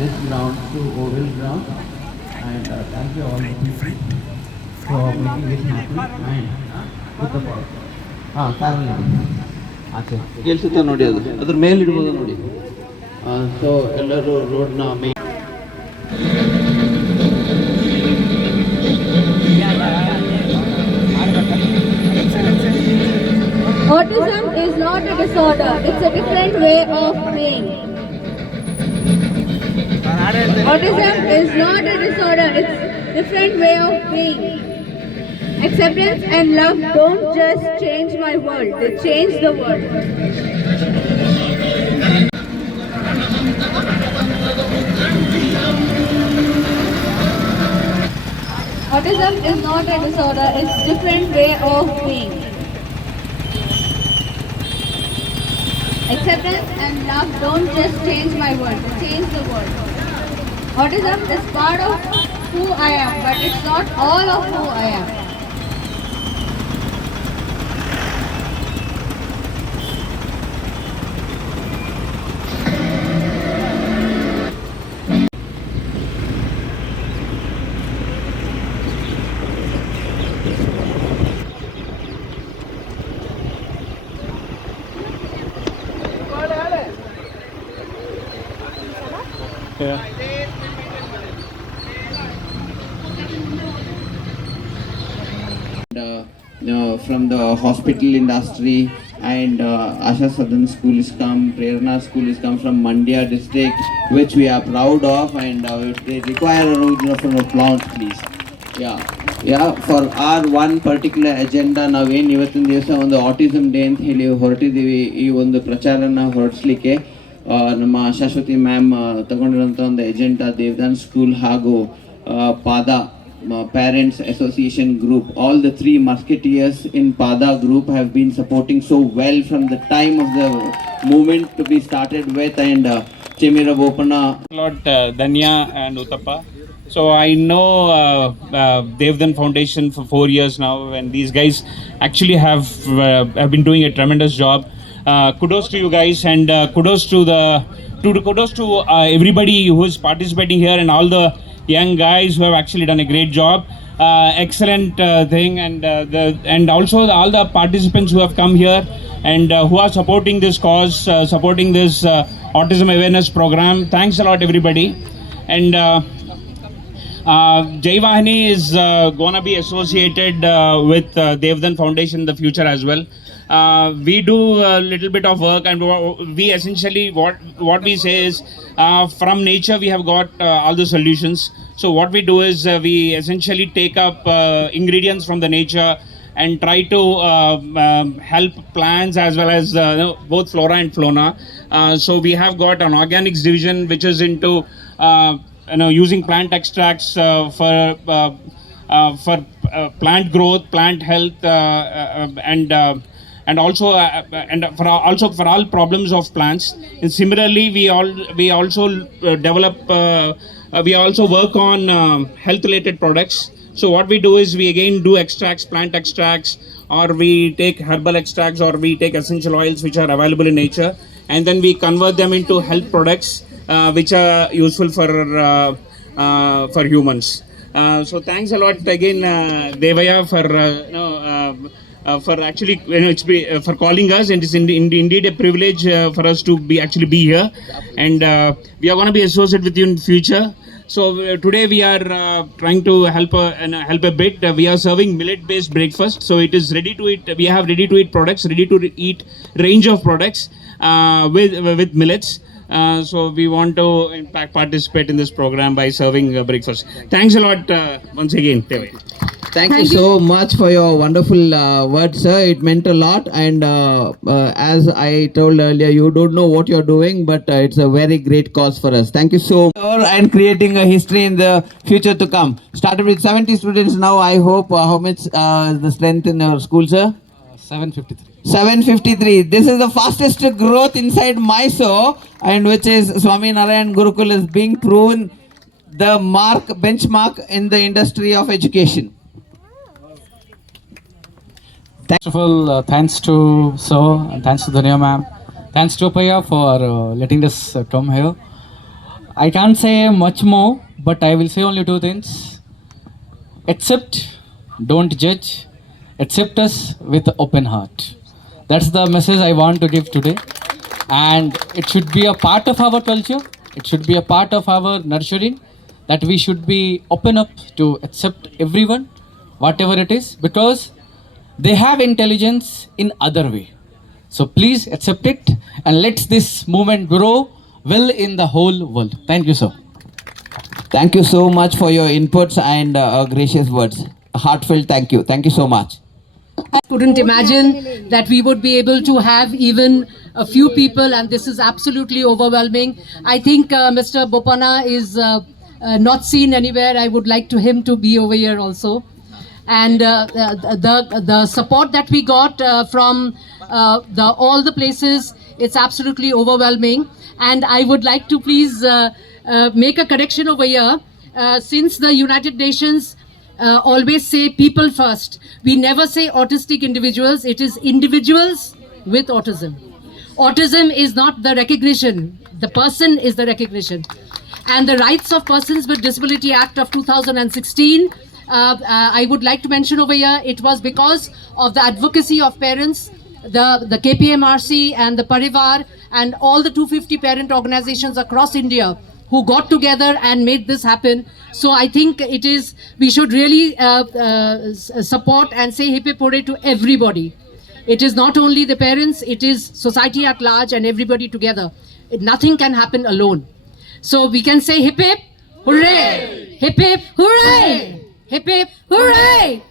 less ground to oval ground. And thank you all the people for making it happen. And put the ball. ಕಾರಲ್ಲಿ ಆಚೆ ಕೇಳಿಸುತ್ತಾ ನೋಡಿ, ಅದ್ರ ಮೇಲೆ ಇಡ್ಬೋದು ನೋಡಿ. ಸೊ ಎಲ್ಲರೂ ರೋಡ್ನ May Autism is not a disorder, it's a different way of being. Autism is not a disorder, it's a different way of being. Acceptance and love don't just change my world, they change the world. Autism is not a disorder, it's a different way of being. Acceptance and love don't just change my world, they change the world. Autism is part of who I am, but it's not all of who I am. From the hospital industry, and Asha Southern School is come, Prerna School is come from Mandya district, which we are proud of, and they require a round of applause, please. Yeah, for our one particular agenda, ನಾವೇನು ಇವತ್ತಿನ ದಿವಸ ಒಂದು autism day ಅಂತ ಹೇಳಿ ಹೊರಟಿದ್ದೀವಿ. ಈ ಒಂದು ಪ್ರಚಾರನ ಹೊರಡಿಸ್ಲಿಕ್ಕೆ ನಮ್ಮ Shashwati ma'am ತಗೊಂಡಿರೋಂಥ ಒಂದು ಎಜೆಂಡಾ ದೇವದಾನ್ ಸ್ಕೂಲ್ ಹಾಗೂ ಪಾದ Parents Association Group. All the three musketeers in Pada group have been supporting so well from the time of the movement to be started with, and Chemira Bopana. Lord Danya and Uttappa. So I know Devdan Foundation for 4 years now, and these guys actually have been doing a tremendous job. Kudos to you guys, and kudos to everybody who is participating here, and all the young guys who have actually done a great job. Excellent thing, and also all the participants who have come here and who are supporting this cause, supporting this autism awareness program. Thanks a lot, everybody. And Jai Vahini is going to be associated with Devdan Foundation in the future as well. We do a little bit of work, and we essentially what we say is from nature we have got all the solutions. So what we do is we essentially take up ingredients from the nature and try to help plants as well as both flora and fauna. So we have got an organics division which is into using plant extracts for plant growth, plant health, and also for all problems of plants. And similarly, we also develop. We also work on health-related products. So what we do is we again do extracts, plant extracts, or we take herbal extracts, or we take essential oils which are available in nature, and then we convert them into health products which are useful for humans. So thanks a lot again, Devaya, for actually for calling us, and it's indeed a privilege for us to be here, and we are going to be associated with you in the future. So today we are trying to help a bit. We are serving millet-based breakfast, so it is ready to eat. We have ready-to-eat products, ready-to-eat range of products with millets. So we want to in fact participate in this program by serving breakfast. Thanks a lot once again, Devaya. Thank you so much for your wonderful words, sir. It meant a lot, and as I told earlier, you don't know what you're doing, but it's a very great cause for us. Thank you so much, and creating a history in the future to come. Started with 70 students now. I hope how much is the strength in your school, sir? 753. 753. This is the fastest growth inside Mysore, and which is Swami Narayan Gurukul is being proven the benchmark in the industry of education. First of all, thanks to Sir, and thanks to Dhanya ma'am. Thanks to Paya for letting us come here. I can't say much more, but I will say only two things. Accept, don't judge. Accept us with open heart. That's the message I want to give today. And it should be a part of our culture. It should be a part of our nurturing, that we should be open up to accept everyone, whatever it is, because they have intelligence in other way. So please accept it and let this movement grow well in the whole world. Thank you, sir. Thank you so much for your inputs and gracious words. A heartfelt thank you. Thank you so much. I couldn't imagine that we would be able to have even a few people, and this is absolutely overwhelming. I think Mr. Bopana is not seen anywhere. I would like him to be over here also. And the support that we got from all the places, it's absolutely overwhelming. And I would like to please make a correction over here. Since the United Nations always say people first, we never say autistic individuals. It is individuals with autism. Autism is not the recognition. The person is the recognition. And the Rights of Persons with Disability Act of 2016, I would like to mention over here, it was because of the advocacy of parents, the KPMRC and the Parivar and all the 250 parent organizations across India who got together and made this happen. So I think we should really support and say hip hip hooray to everybody. It is not only the parents, it is society at large and everybody together. Nothing can happen alone. So we can say hip hip hooray, hip hip hooray, hip hip hooray.